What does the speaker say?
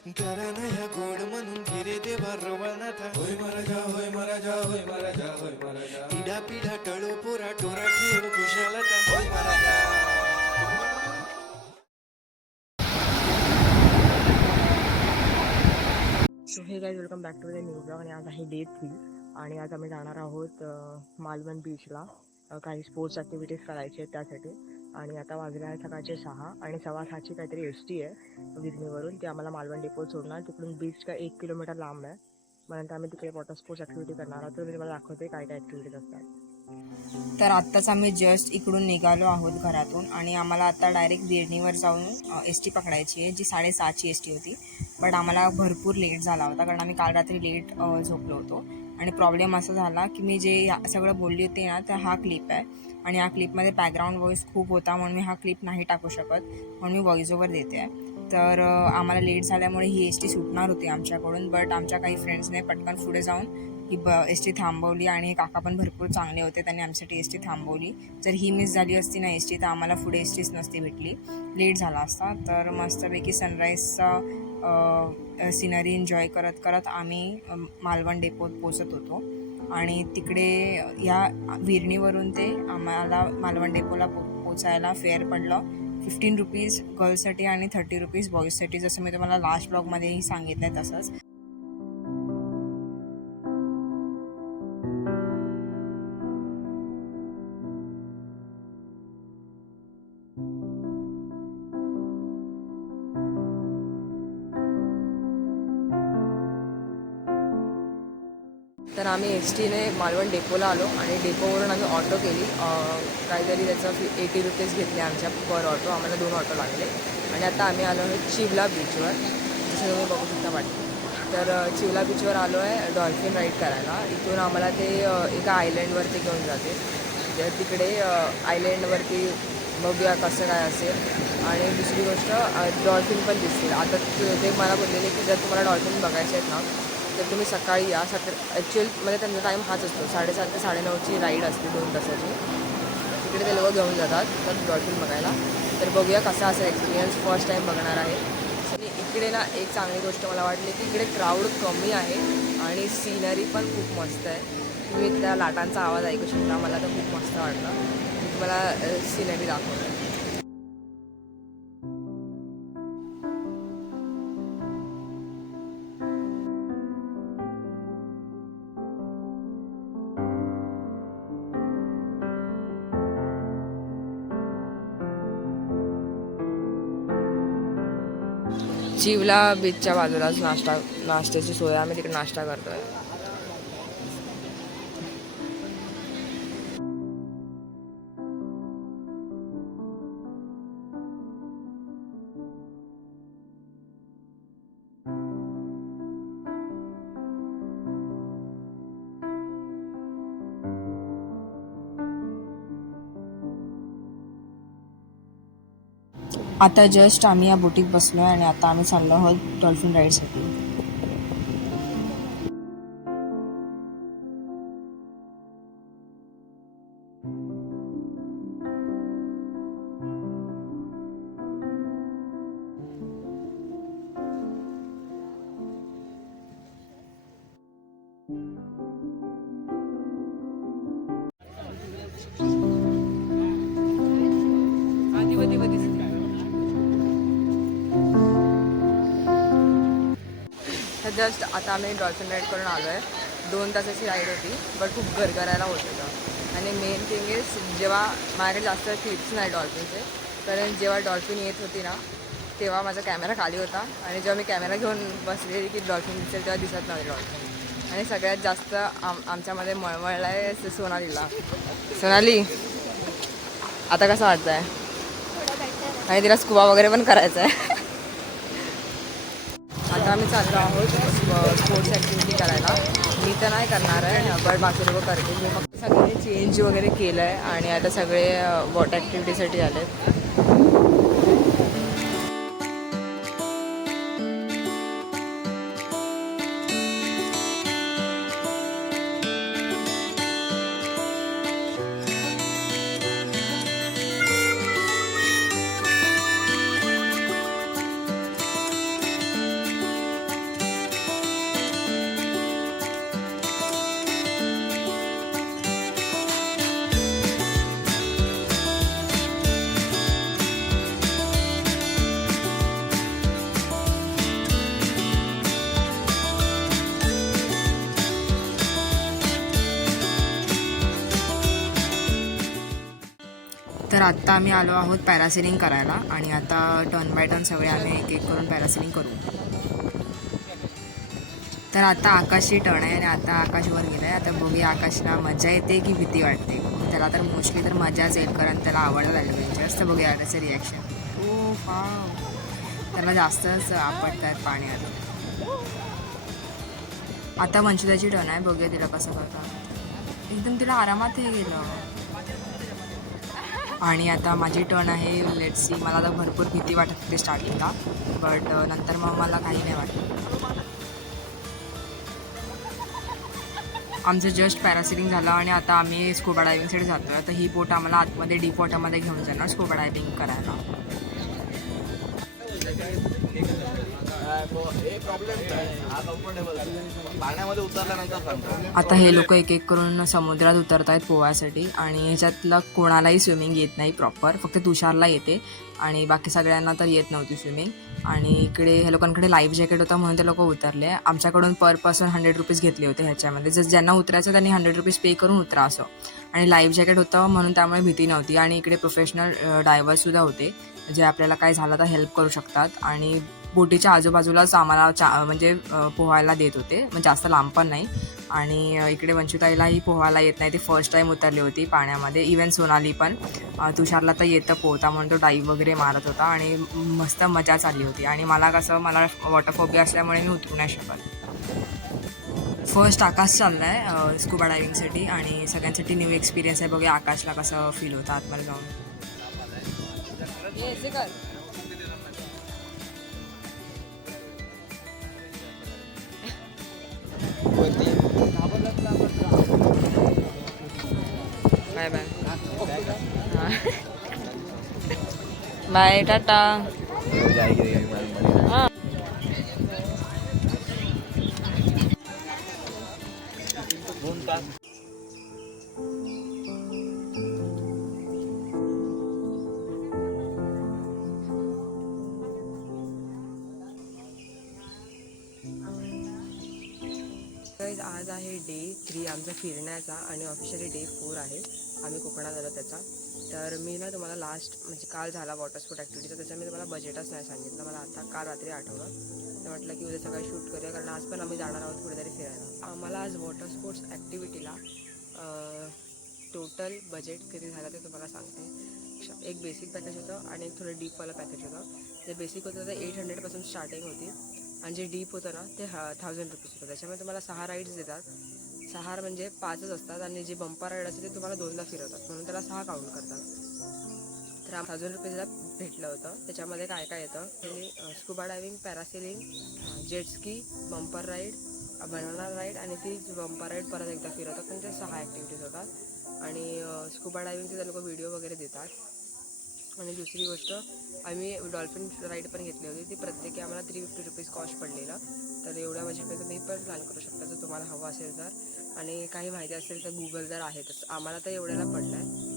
घराना ह्या गोड म्हणून धीरे देवा रवळनाथा होय महाराजा होय महाराजा होय महाराजा होय महाराजा पिढा पिढा टळो पोरा टोरा ठेव कुशालता होय महाराजा. So hey guys welcome back to the new blog. आणि आज आहे डे 3 आणि आज आम्ही जाणार आहोत मालवण बीचला. काही स्पोर्ट्स ॲक्टिव्हिटीज करायची आहेत त्यासाठी. आणि आता वाजले आहे सकाळचे 6 आणि 6:15ची काहीतरी एसटी आहे विरणीवरून. ती आम्हाला मालवण डेपोत सोडणार. तिकडून बीच का 1 किलोमीटर लांब आहे. मग नंतर आम्ही तिकडे वॉटर स्पोर्ट्स ॲक्टिव्हिटी करणार आहोत. तर मी तुम्हाला दाखवते काय काय ॲक्टिव्हिटीज असतात. तर आत्ताच आम्ही जस्ट इकडून निघालो आहोत घरातून आणि आम्हाला आता डायरेक्ट बिर्णीवर जाऊन एस टी पकडायची आहे, जी 6:30ची एस टी होती. बट आम्हाला भरपूर लेट झाला होता कारण आम्ही काल रात्री लेट झोपलो होतो. आणि प्रॉब्लेम असा झाला की मी जे सगळं बोलली होती ना, तर हा क्लिप आहे आणि या क्लिपमध्ये बॅकग्राऊंड व्हॉईस खूप होता म्हणून मी हा क्लिप नाही टाकू शकत, म्हणून मी व्हॉईस ओव्हर देते आहे. तर आम्हाला लेट झाल्यामुळे ही एस टी सुटणार होती आमच्याकडून. बट आमच्या काही फ्रेंड्सने पटकन पुढे जाऊन ही एस टी थांबवली आणि काका पण भरपूर चांगले होते, त्यांनी आमच्यासाठी एस टी थांबवली. जर ही मिस झाली असती ना एस टी, तर आम्हाला पुढे एस टीच नसती भेटली, लेट झाला असता. तर मस्तपैकी सनराईजचा सिनरी एन्जॉय करत करत आम्ही मालवण डेपोत पोचत होतो. आणि तिकडे या विरणीवरून ते आम्हाला मालवण डेपोला पोचायला फेअर पडलं 15 रुपीज गर्ल्ससाठी आणि 30 रुपीज बॉईजसाठी, जसं मी तुम्हाला लास्ट ब्लॉगमध्येही सांगितलं आहे तसंच. तर आम्ही एस टीने मालवण डेपोला आलो आणि डेपोवरून आम्ही ऑटो केली. काहीतरी त्याचं 80 रुपीज घेतले आमच्या पर ऑटो. आम्हाला 2 ऑटो लागले आणि आता आम्ही आलो आहे चिवला बीचवर, जसं तुम्ही बघू शकता वाटतं. तर चिवला बीचवर आलो आहे डॉल्फिन राईड करायला. इथून आम्हाला ते एका आयलँडवरती घेऊन जाते. तर तिकडे आयलँडवरती बघूया कसं काय असेल. आणि दुसरी गोष्ट, डॉल्फिन पण दिसतील. आता ते मला बोललेले की जर तुम्हाला डॉल्फिन बघायचे आहेत ना, तर तुम्ही सकाळी या. ॲक्च्युअलमध्ये त्यांचा टाईम हाच असतो, 7:30 ते 9:30ची राईड असते 2 तासाची. तिकडे ते लोक घेऊन जातात तर डॉल्फिन बघायला. तर बघूया कसा असेल एक्सपिरियन्स, फर्स्ट टाईम बघणार आहे. आणि इकडे ना एक चांगली गोष्ट मला वाटली की इकडे क्राऊड कमी आहे आणि सीनरी पण खूप मस्त आहे. तुम्ही त्या लाटांचा आवाज ऐकू शकता. मला तर खूप मस्त वाटलं. मी तुम्हाला सीनरी दाखवलं. चिवला बीचच्या बाजूलाच नाश्त्याची सोय, आम्ही तिकडे नाश्ता करतोय. आता जस्ट आम्ही या बोटीत बसलो आहे आणि आता आम्ही चाललो आहोत डॉल्फिन राईडसाठी. तर जस्ट आता आम्ही डॉल्फिन राईड करून आलो आहे. 2 तासाची राईड होती, बट खूप गरगरायला होत होतं. आणि मेन थिंग इज, जेव्हा माझ्याकडे जास्त क्लिप्स नाही डॉल्फिनचे, कारण जेव्हा डॉल्फिन येत होती ना, तेव्हा माझा कॅमेरा खाली होता आणि जेव्हा मी कॅमेरा घेऊन बसलेली की डॉल्फिन दिसेल तेव्हा दिसत नव्हते डॉल्फिन. आणि सगळ्यात जास्त आमच्यामध्ये मळमळला आहे सोनालीला. सोनाली, आता कसं वाटतं आहे? आणि तिला स्कुबा वगैरे पण करायचं आहे. आता आम्ही चाललो आहोत स्पोर्ट्स ॲक्टिव्हिटी करायला. मी तर नाही करणार आहे, बट बाकी लोक करतील. मी फक्त सगळे चेंज वगैरे केलं आहे आणि आता सगळे वॉटर ॲक्टिव्हिटीसाठी आले आहेत. तर आत्ता आम्ही आलो आहोत पॅरासेलिंग करायला आणि आता टर्न बाय टर्न सगळे आम्ही एक एक करून पॅरासेलिंग करू. तर आता आकाशची टर्न आहे आणि आता आकाश वर गेला आहे. आता बघूया आकाशला मजा येते की भीती वाटते. त्याला तर मोस्टली तर मजाच येईल कारण त्याला आवडतात ॲडव्हेंचर्स. तर बघूया त्याचं रिॲक्शन. ओ वाव, त्याला जास्तच आपटतात पाण्यात. आता वंशिताची टर्न आहे. बघूया तिला कसं करतात. एकदम तिला आरामात हे गेलं. आणि आता माझी टर्न आहे. Let's see. मला आता भरपूर भीती वाटत होती स्टार्टिंगला, बट नंतर मग मला काही नाही वाटलं. आमचं जस्ट पॅरासेलिंग झालं आणि आता आम्ही स्कुबा डायव्हिंगसाठी जातो आहे. तर ही बोट आम्हाला आतमध्ये डीप वॉटरमध्ये घेऊन जाणार स्कुबा डायव्हिंग करायला. आता हे लोक एक एक करून समुद्रात उतरत आहेत पोहायसाठी आणि ह्याच्यातलं कोणालाही स्विमिंग येत नाही प्रॉपर. फक्त तुषारला येते आणि बाकी सगळ्यांना तर येत नव्हती स्विमिंग. आणि इकडे ह्या लोकांकडे लाईफ जॅकेट होता म्हणून ते लोक उतरले. आमच्याकडून पर पर्सन 100 रुपीज घेतले होते ह्याच्यामध्ये. जर ज्यांना उतरायचं त्यांनी 100 रुपीज पे करून उतरा असं. आणि लाईफ जॅकेट होतं म्हणून त्यामुळे भीती नव्हती. आणि इकडे प्रोफेशनल डायव्हरसुद्धा होते जे आपल्याला काय झालं तर हेल्प करू शकतात. आणि बोटीच्या आजूबाजूलाच आम्हाला म्हणजे पोहायला देत होते, म्हणजे जास्त लांब पण नाही. आणि इकडे वंशिताईलाही पोहायला येत नाही. ती फर्स्ट टाईम उतरली होती पाण्यामध्ये. इवन सोनाली पण. तुषारला तर येतं पोहता म्हणून तो डाईव्ह वगैरे मारत होता आणि मस्त मजा चालली होती. आणि मला वॉटरफोबिया असल्यामुळे मी उतरू नाही शकत. फर्स्ट आकाश चालला आहे स्कुबा डायव्हिंगसाठी आणि सगळ्यांसाठी न्यू एक्सपिरियन्स आहे. बघूया आकाशला कसं फील होतं आतमध्ये जाऊन. Bye bye. बाय टाटा. आज आहे डे 3 आमचा फिरण्याचा आणि ऑफिशियली डे 4 आहे. आम्ही कोकणात आलो त्याचा. तर मी ना तुम्हाला लास्ट म्हणजे काल झाला वॉटर स्पोर्ट ॲक्टिव्हिटीचा, त्याच्या मी तुम्हाला बजेटच नाही सांगितलं. मला आता काल रात्री आठवलं तर म्हटलं की उद्या सकाळी शूट करूया कारण आज पण आम्ही जाणार आहोत कुठेतरी फिरायला. आम्हाला आज वॉटर स्पोर्ट्स ॲक्टिव्हिटीला टोटल बजेट किती झालं ते तुम्हाला सांगते. एक बेसिक पॅकेज होतं आणि एक थोडं डीपवालं पॅकेज होतं. जे बेसिक होतं ते 800पासून स्टार्टिंग होती आणि जे डीप होतं ना ते 1000 रुपीज होतं. त्याच्यामध्ये तुम्हाला 6 राईड्स देतात. 6 म्हणजे 5च असतात आणि जे बंपर राईड असते ते तुम्हाला 2दा फिरवतात म्हणून त्याला 6 काउंट करतात. तर 1000 रुपीजला भेटलं होतं. त्याच्यामध्ये काय काय येतं ते scuba diving, parasailing, jet ski, bumper ride, banana ride आणि ती बंपर राईड परत एकदा फिरवतात. पण ते 6 ॲक्टिव्हिटीज होतात. आणि स्कुबा डायव्हिंगचे ते लोक व्हिडिओ वगैरे देतात. आणि दुसरी गोष्ट आम्ही डॉल्फिन राईड पण घेतली होती. ती प्रत्येकी आम्हाला 350 रुपीज कॉस्ट पडलेलं. तर एवढ्या बजेटमध्ये तुम्ही पण प्लॅन करू शकता जर तुम्हाला हवं असेल तर. आणि काही माहिती असेल तर गुगल जर आहेतच. आम्हाला तर एवढ्याला पडलं आहे.